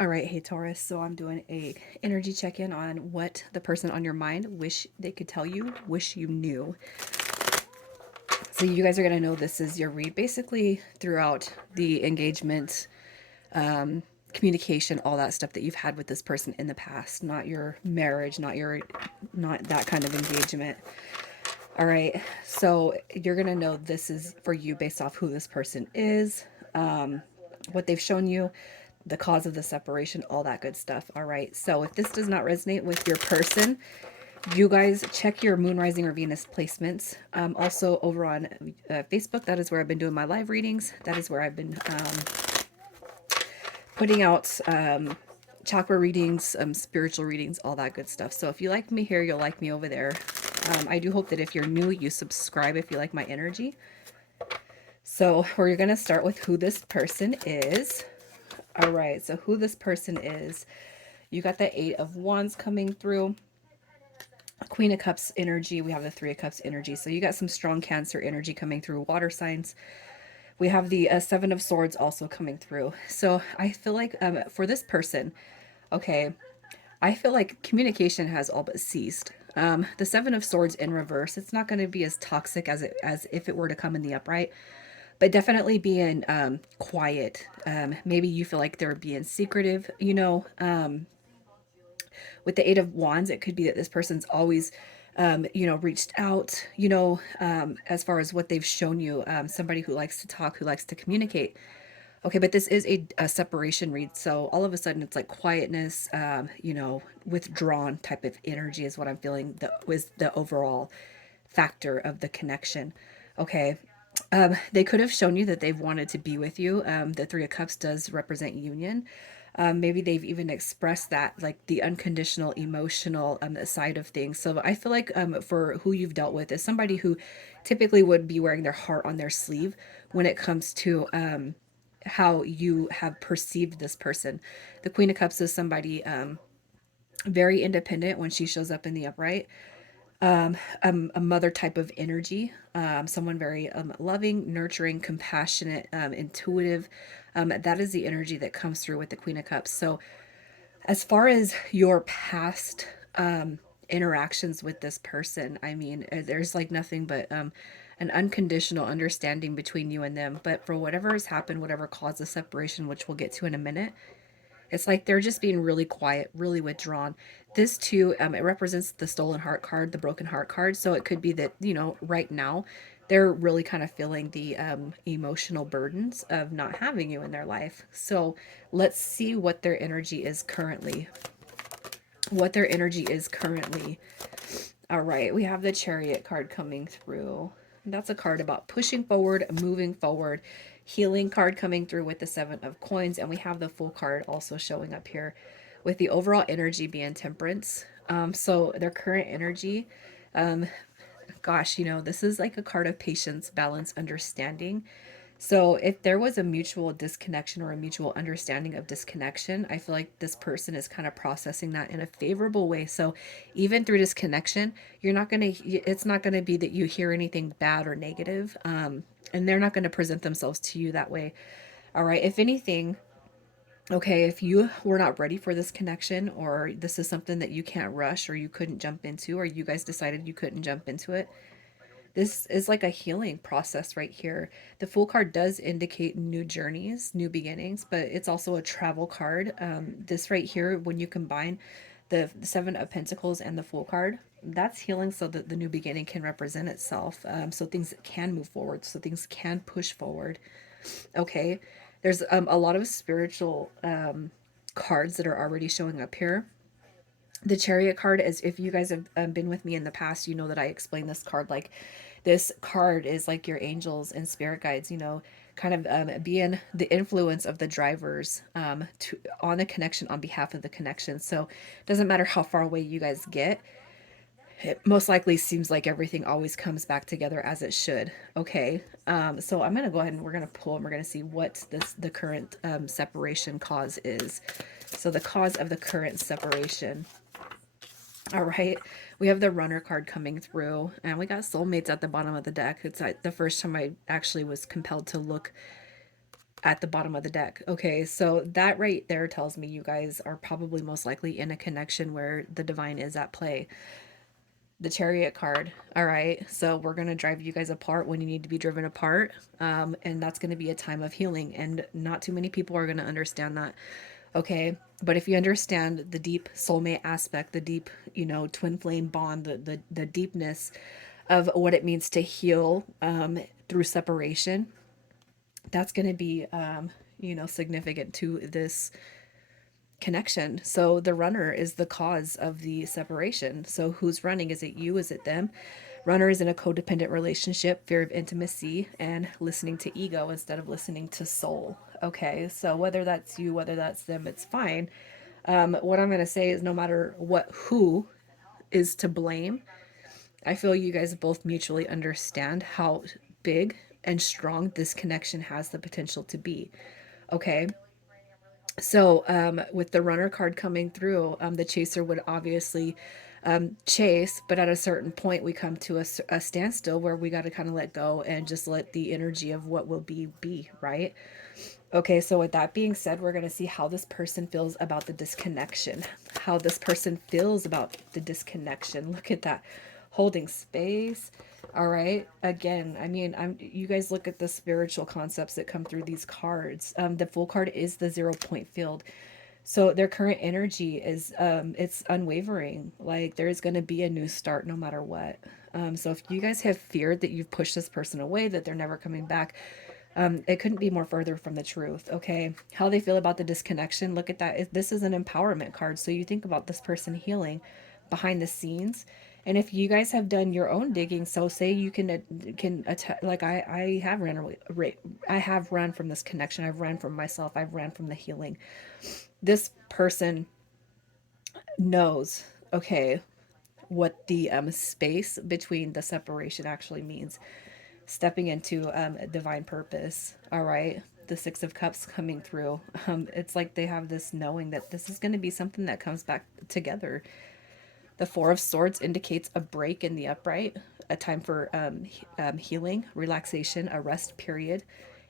All right, hey Taurus. So I'm doing a energy check-in on what the person on your mind wish they could tell you, wish you knew. So you guys are gonna know this is your read basically throughout the engagement, communication, all that stuff that you've had with this person in the past, not your marriage, not that kind of engagement. All right, so you're gonna know this is for you based off who this person is, what they've shown you, the cause of the separation, all that good stuff. All right, so if this does not resonate with your person, you guys check your moon, rising, or Venus placements. Also over on Facebook, that is where I've been doing my live readings. That is where I've been putting out chakra readings, spiritual readings, all that good stuff. So if you like me here, you'll like me over there. I do hope that if you're new, you subscribe if you like my energy. So we're going to start with who this person is. All right, so who this person is. You got the Eight of Wands coming through. Queen of Cups energy. We have the Three of Cups energy. So you got some strong Cancer energy coming through, water signs. We have the Seven of Swords also coming through. So I feel like for this person, okay, I feel like communication has all but ceased. The Seven of Swords in reverse, it's not going to be as toxic as if it were to come in the upright, but definitely being quiet. Maybe you feel like they're being secretive, with the Eight of Wands, it could be that this person's always, reached out, as far as what they've shown you, somebody who likes to talk, who likes to communicate. Okay, but this is a separation read. So all of a sudden it's like quietness, withdrawn type of energy is what I'm feeling. That was the overall factor of the connection. Okay. They could have shown you that they've wanted to be with you. The Three of Cups does represent union. Maybe they've even expressed that, like the unconditional emotional side of things. So I feel like for who you've dealt with is somebody who typically would be wearing their heart on their sleeve when it comes to how you have perceived this person. The Queen of Cups is somebody very independent when she shows up in the upright, a mother type of energy, someone very loving, nurturing, compassionate, intuitive. That is the energy that comes through with the Queen of Cups. So, as far as your past interactions with this person, I mean, there's like nothing but an unconditional understanding between you and them. But for whatever has happened, whatever caused the separation, which we'll get to in a minute, it's like they're just being really quiet, really withdrawn. This too, it represents the stolen heart card, the broken heart card. So it could be that, right now they're really kind of feeling the emotional burdens of not having you in their life. So let's see what their energy is currently. What their energy is currently. All right, we have the Chariot card coming through. That's a card about pushing forward, moving forward. Healing card coming through with the Seven of Coins. And we have the Fool card also showing up here with the overall energy being Temperance. So their current energy, gosh, this is like a card of patience, balance, understanding. So if there was a mutual disconnection or a mutual understanding of disconnection, I feel like this person is kind of processing that in a favorable way. So even through disconnection, it's not going to be that you hear anything bad or negative. And they're not going to present themselves to you that way. All right. If anything, okay, if you were not ready for this connection, or this is something that you can't rush or you couldn't jump into, or you guys decided you couldn't jump into it, this is like a healing process right here. The Fool card does indicate new journeys, new beginnings, but it's also a travel card. This right here, when you combine the Seven of Pentacles and the Fool card, that's healing so that the new beginning can represent itself. So things can move forward, so things can push forward. Okay. There's a lot of spiritual cards that are already showing up here. The Chariot card, as if you guys have been with me in the past, you know that I explain this card like this card is like your angels and spirit guides, kind of being the influence of the drivers on the connection, on behalf of the connection. So it doesn't matter how far away you guys get, it most likely seems like everything always comes back together as it should. Okay, so I'm going to go ahead and we're going to pull and we're going to see what the current separation cause is. So the cause of the current separation. All right, we have the Runner card coming through, and we got soulmates at the bottom of the deck. It's like the first time I actually was compelled to look at the bottom of the deck. Okay, so that right there tells me you guys are probably most likely in a connection where the divine is at play. The Chariot card. All right, so we're going to drive you guys apart when you need to be driven apart. And that's going to be a time of healing. And not too many people are going to understand that. Okay, but if you understand the deep soulmate aspect, the deep, twin flame bond, the deepness of what it means to heal through separation, that's going to be, significant to this connection. So the runner is the cause of the separation. So who's running? Is it you? Is it them? Runner is in a codependent relationship, fear of intimacy, and listening to ego instead of listening to soul. Okay, so whether that's you, whether that's them, it's fine. What I'm going to say is no matter who is to blame, I feel you guys both mutually understand how big and strong this connection has the potential to be. Okay, so with the runner card coming through, the chaser would obviously chase, but at a certain point, we come to a standstill where we got to kind of let go and just let the energy of what will be, right? Okay, so with that being said, we're going to see how this person feels about the disconnection. How this person feels about the disconnection. Look at that. Holding space. All right. Again, I mean, you guys look at the spiritual concepts that come through these cards. The full card is the 0 point field. So their current energy is it's unwavering. Like there is going to be a new start no matter what. So if you guys have feared that you've pushed this person away, that they're never coming back, it couldn't be more further from the truth. Okay, how they feel about the disconnection, look at that. This is an empowerment card, so you think about this person healing behind the scenes. And if you guys have done your own digging, so say you can like I have run away, I have run from this connection, I've run from myself, I've ran from the healing. This person knows, okay, what the space between the separation actually means, stepping into a divine purpose. All right. The Six of Cups coming through. It's like they have this knowing that this is going to be something that comes back together. The Four of Swords indicates a break in the upright, a time for healing, relaxation, a rest period.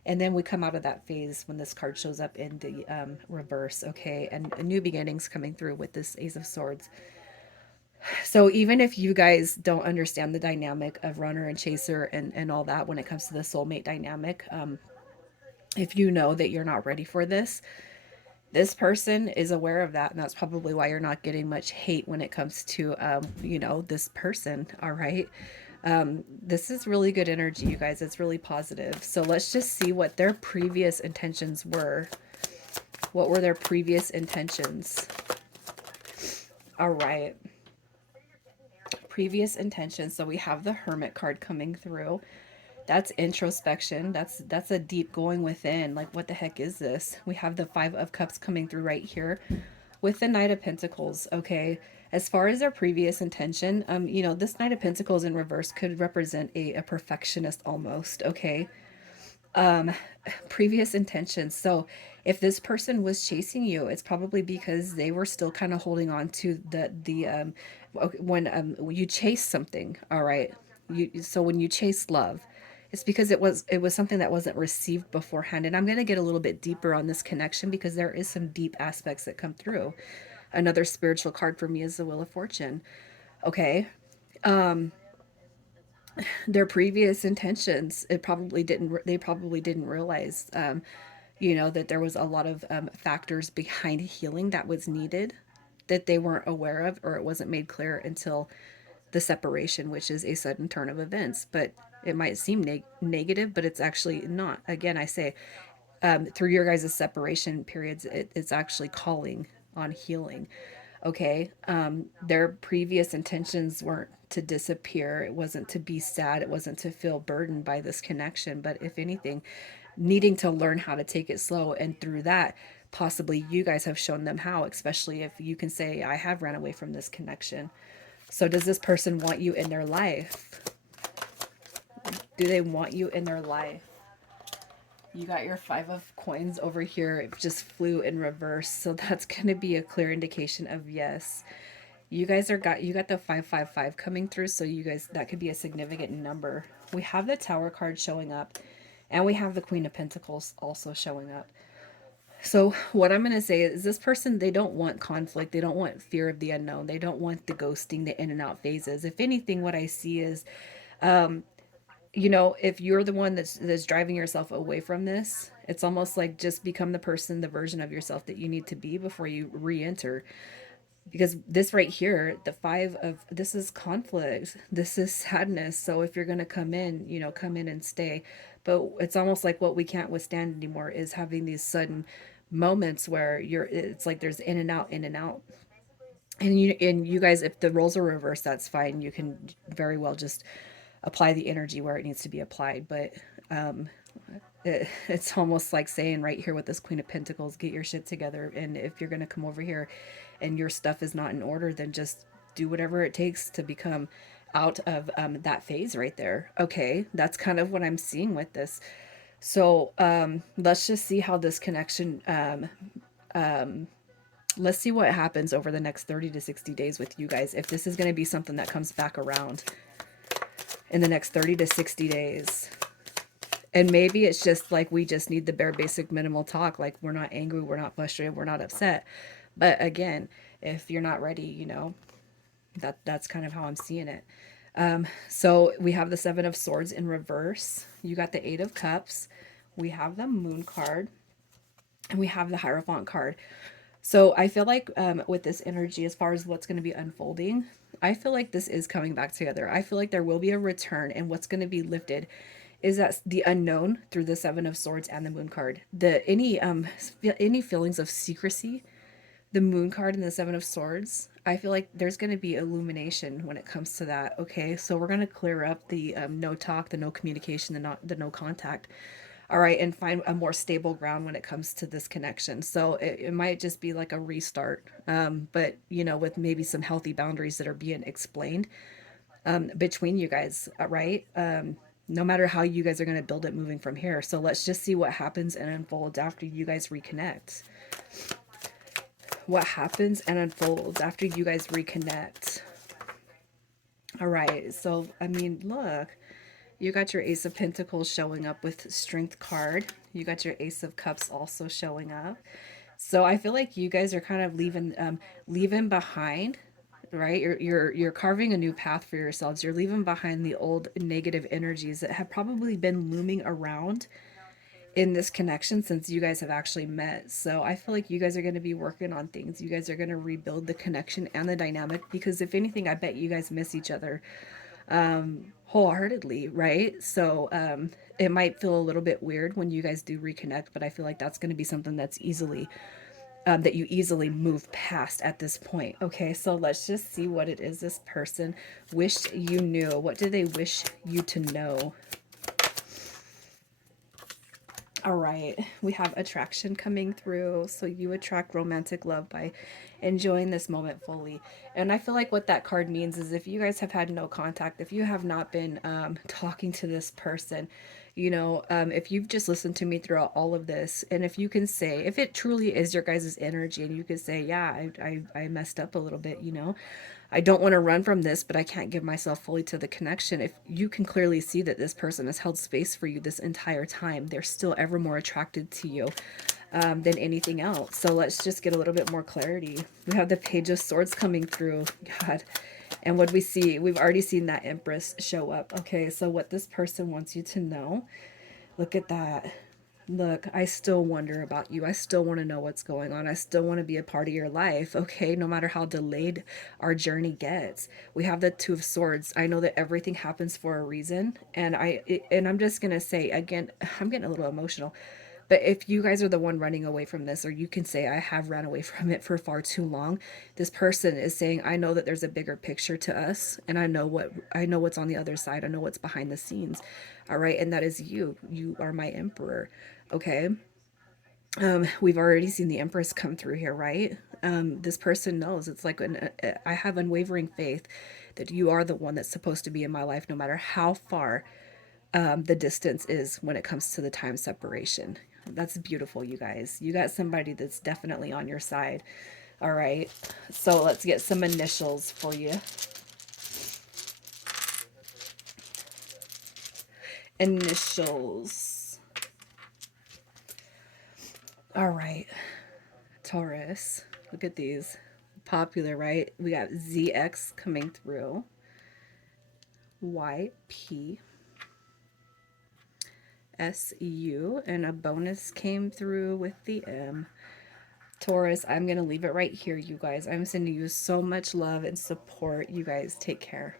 And then we come out of that phase when this card shows up in the reverse, okay? And new beginnings coming through with this Ace of Swords. So even if you guys don't understand the dynamic of runner and chaser and all that when it comes to the soulmate dynamic, if you know that you're not ready for this person is aware of that, and that's probably why you're not getting much hate when it comes to this person. All right, this is really good energy, you guys. It's really positive. So let's just see what their previous intentions were. What were their previous intentions? All right, previous intentions. So we have the Hermit card coming through. That's introspection. That's a deep going within. Like, what the heck is this? We have the Five of Cups coming through right here with the Knight of Pentacles. Okay, as far as their previous intention, this Knight of Pentacles in reverse could represent a perfectionist almost. Okay, previous intentions. So if this person was chasing you, it's probably because they were still kind of holding on to the when you chase something. All right, so when you chase love, it's because it was something that wasn't received beforehand. And I'm going to get a little bit deeper on this connection because there is some deep aspects that come through. Another spiritual card for me is the Wheel of Fortune. Okay, their previous intentions, they probably didn't realize that there was a lot of factors behind healing that was needed that they weren't aware of, or it wasn't made clear until the separation, which is a sudden turn of events. But it might seem negative, but it's actually not. Again, I say, through your guys' separation periods, it's actually calling on healing. Okay, their previous intentions weren't to disappear, it wasn't to be sad, it wasn't to feel burdened by this connection, but if anything, needing to learn how to take it slow. And through that, possibly you guys have shown them how, especially if you can say, I have ran away from this connection. So does this person want you in their life? Do they want you in their life? You got your Five of Coins over here. It just flew in reverse. So that's going to be a clear indication of yes. You got the 555 coming through. So you guys, that could be a significant number. We have the Tower card showing up. And we have the Queen of Pentacles also showing up. So what I'm going to say is this person, they don't want conflict. They don't want fear of the unknown. They don't want the ghosting, the in and out phases. If anything, what I see is, if you're the one that's driving yourself away from this, it's almost like just become the person, the version of yourself that you need to be before you re-enter. Because this right here, the five of this is conflict, this is sadness. So if you're going to come in, come in and stay. But it's almost like what we can't withstand anymore is having these sudden moments where it's like there's in and out, in and out. And you guys, if the roles are reversed, that's fine. You can very well just apply the energy where it needs to be applied. But it's almost like saying right here with this Queen of Pentacles, get your shit together. And if you're going to come over here and your stuff is not in order, then just do whatever it takes to become out of that phase right there. Okay, that's kind of what I'm seeing with this. So let's just see how this connection, let's see what happens over the next 30 to 60 days with you guys. If this is going to be something that comes back around in the next 30 to 60 days. And maybe it's just like we just need the bare basic minimal talk. Like we're not angry, we're not frustrated, we're not upset. But again, if you're not ready, that's kind of how I'm seeing it. So we have the Seven of Swords in reverse. You got the Eight of Cups. We have the Moon card. And we have the Hierophant card. So I feel like with this energy, as far as what's going to be unfolding, I feel like this is coming back together. I feel like there will be a return, and what's going to be lifted is that the unknown through the Seven of Swords and the Moon card. The any feelings of secrecy, the Moon card and the Seven of Swords. I feel like there's going to be illumination when it comes to that. Okay, so we're going to clear up the no talk, the no communication, the no contact. All right, and find a more stable ground when it comes to this connection. So it might just be like a restart, but with maybe some healthy boundaries that are being explained between you guys, right? No matter how you guys are going to build it moving from here. So let's just see what happens and unfolds after you guys reconnect. What happens and unfolds after you guys reconnect. All right, so I mean, look, you got your Ace of Pentacles showing up with Strength card. You got your Ace of Cups also showing up. So I feel like you guys are kind of leaving behind, right? You're carving a new path for yourselves. You're leaving behind the old negative energies that have probably been looming around in this connection since you guys have actually met. So I feel like you guys are going to be working on things. You guys are going to rebuild the connection and the dynamic, because if anything, I bet you guys miss each other wholeheartedly, right? So it might feel a little bit weird when you guys do reconnect, but I feel like that's going to be something that's easily that you easily move past at this point. Okay, so let's just see what it is this person wished you knew. What do they wish you to know? All right, we have attraction coming through. So you attract romantic love by enjoying this moment fully. And I feel like what that card means is if you guys have had no contact, if you have not been talking to this person, if you've just listened to me throughout all of this, and if you can say, if it truly is your guys' energy, and you can say, yeah, I messed up a little bit, I don't want to run from this, but I can't give myself fully to the connection. If you can clearly see that this person has held space for you this entire time, they're still ever more attracted to you than anything else. So let's just get a little bit more clarity. We have the Page of Swords coming through. God. And what we see, we've already seen that Empress show up. Okay, so what this person wants you to know, look at that. Look, I still wonder about you. I still want to know what's going on. I still want to be a part of your life, okay? No matter how delayed our journey gets. We have the Two of Swords. I know that everything happens for a reason, and I'm just going to say again, I'm getting a little emotional. But if you guys are the one running away from this, or you can say, I have ran away from it for far too long, this person is saying, I know that there's a bigger picture to us, and I know what's on the other side. I know what's behind the scenes. All right. And that is you. You are my emperor. Okay. We've already seen the Empress come through here, right? This person knows. It's like I have unwavering faith that you are the one that's supposed to be in my life, no matter how far the distance is when it comes to the time separation. That's beautiful, you guys. You got somebody that's definitely on your side. All right. So let's get some initials for you. Initials. All right, Taurus. Look at these. Popular, right? We got ZX coming through. YP. SU. And a bonus came through with the M. Taurus, I'm going to leave it right here, you guys. I'm sending you so much love and support. You guys take care.